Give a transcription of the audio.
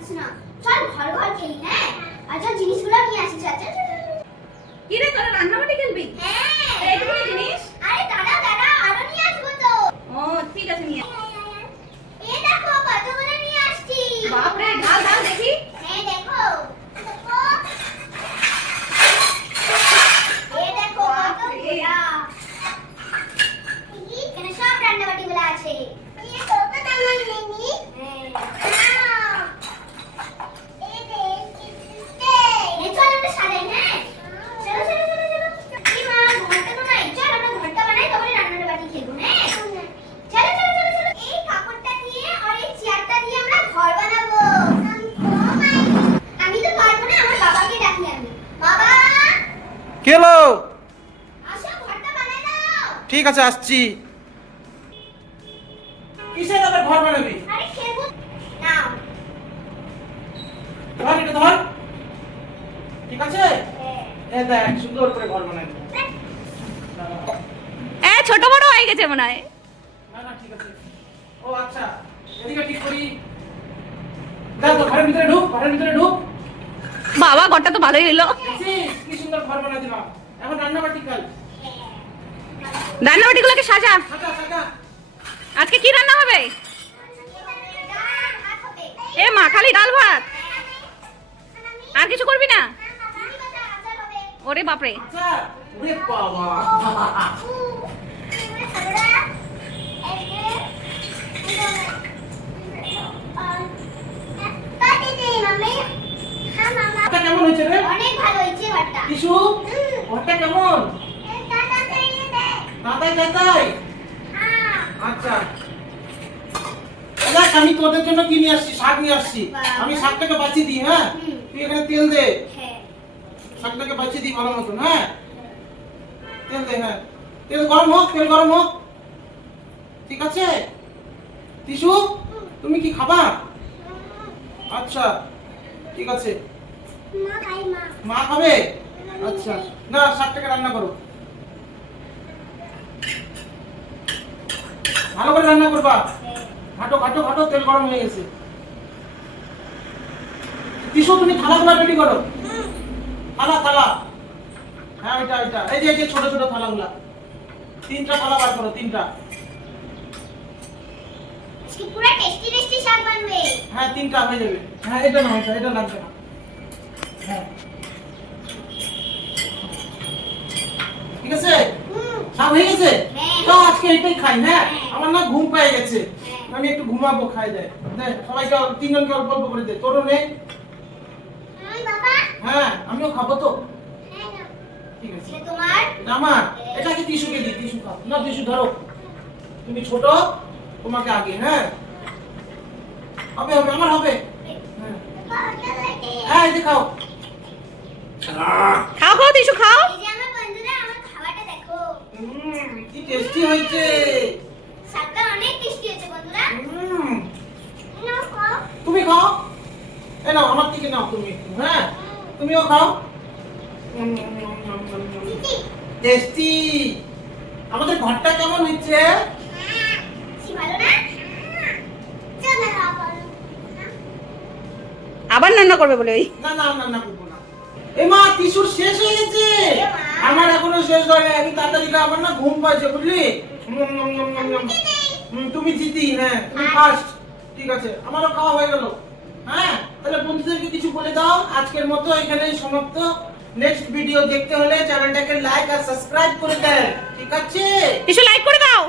পাচ্ছি না। চল ঘর ঘর খেলি, হ্যাঁ? আচ্ছা জিনিসগুলো নিয়ে আসি, চল চল। কি রে তোরা রান্নাবাটি খেলবি? হ্যাঁ। এইটুকুনি জিনিস? আরে দাঁড়া দাঁড়া, আরো নিয়ে আসবো তো। ও ঠিক আছে নিয়ে। এই দেখো কতগুলো নিয়ে আসছি। বাপ রে, ঢাল ঢাল দেখি। হ্যাঁ দেখো। দেখো। এই দেখো কতগুলো। এখানে সব রান্নাবাটিগুলো আছে। এই কত দাম নেনি? হ্যাঁ। এই দে। এই চল আমরা সাজাই, হ্যাঁ? চলো চলো চলো চলো। এই মা ঘরটা তো নাই। চল আমরা ঘরটা বানাই, তারপরে রান্নার বাটি খেলবো, হ্যাঁ? চলো চলো চলো চলো। এই কাপড়টা দিয়ে আর এই চেয়ারটা দিয়ে আমরা ঘর বানাবো। আমি তো পারবো না, আমার বাবাকে ডাকি আমি। বাবা, কেলো আসো ঘরটা বানাই দাও। ঠিক আছে আসছি। কিসের আবার ঘর বানাবি? আরে খেলবো। নাও। ধর এটা ধর। ঠিক আছে? এই দেখ সুন্দর করে ঘর বানাবি। এ ছোট বড় হয়ে গেছে মনে হয়। না না ঠিক আছে। ও আচ্ছা এদিকে ঠিক করি। দেখ তো ঘরের ভিতরে ঢুক, ঘরের ভিতরে ঢুক। বাবা ঘরটা তো ভালোই হলো। দেখছিস কি সুন্দর ঘর বানাই দিলাম। এখন রান্না বাটি কাল। রান্নাবাটিগুলোকে সাজা। সাজা সাজা। আজকে কি রান্না হবে? এ মা খালি ডাল ভাত, আর কিছু করবি না? ওরে বাপরে। আচ্ছা ওরে বাবা। ঘরটা কেমন হয়েছে রে? অনেক ভালো হয়েছে ঘরটা। কিশু ঘরটা কেমন? তাতাই তাতাই। আচ্ছা দেখ আমি তোদের জন্য কি নিয়ে আসছি, শাক নিয়ে আসছি। আমি শাকটাকে বাঁচিয়ে দিই, হ্যাঁ? তুই এখানে তেল দে, হ্যাঁ। শাকটাকে বাঁচিয়ে দিই ভালো মতন, হ্যাঁ? তেল দে, হ্যাঁ। তেল গরম হোক, তেল গরম হোক। ঠিক আছে? টিসু তুমি কি খাবা? আচ্ছা ঠিক আছে। মা খাই মা। মা খাবে? আচ্ছা না শাকটাকে রান্না করো, ভালো করে রান্না করবা। ঘাটো ঘাটো ঘাটো, তেল গরম হয়ে গেছে। টিসু তুমি থালাগুলো রেডি করো। থালা থালা, হ্যাঁ ওইটা ওইটা, এই যে ছোট ছোট থালাগুলা, 3টা থালা বার করো, 3টা। আজকে পুরো টেস্টি টেস্টি শাক বানবে। হ্যাঁ 3টা হয়ে যাবে। হ্যাঁ এটা না, এটা লাগবে না। হ্যাঁ ঠিক আছে, সব হয়ে গেছে। হ্যাঁ। তো আজকে এটাই খাই, হ্যাঁ? আমার না ঘুম পেয়ে গেছে, আমি একটু ঘুমাবো, খাই যায়। দে সবাইকে 3জনকে অল্প অল্প করে দে, তোরও নে। বাবা। হ্যাঁ আমিও খাবো তো। হ্যাঁ না। ঠিক আছে এটা তোমার। এটা আমার, এটাকে টিস্যুকে দিই, টিস্যু খাও না, টিস্যু ধরো, তুমি ছোট, তোমাকে আগে, হ্যাঁ? হবে হবে আমার হবে, হ্যাঁ হ্যাঁ এই যে খাও। খাও খাও টিসু খাও। এই যে আমার বন্ধুরা, আমার খাবারটা দেখো। কি টেস্টি হয়েছে। শাকটা অনেক টেস্টি হয়েছে বন্ধুরা। নাও খাও। তুমি খাও, এই নাও আমার থেকে নাও তুমি একটু, হ্যাঁ? তুমিও খাও। টেস্টি। আমাদের ঘরটা কেমন হচ্ছে? কি ভালো না? চল না আবার। আবার রান্না করবে বলে ওই। না না না না করবো না। এ মা টিস্যুর শেষ হয়ে গেছে। আমার এখনো শেষ হয় নাই, আমি তাড়াতাড়ি খাই, আমার না ঘুম পাচ্ছে বুঝলি। তুমি জিতি, হ্যাঁ তুমি ফার্স্ট। ঠিক আছে আমারও খাওয়া হয়ে গেল, হ্যাঁ? তাহলে বন্ধুদেরকে কিছু বলে দাও। আজকের মতো এখানেই সমাপ্ত। নেক্সট ভিডিও দেখতে হলে চ্যানেলটাকে লাইক আর সাবস্ক্রাইব করে দেন, ঠিক আছে? টিসু লাইক করে দাও।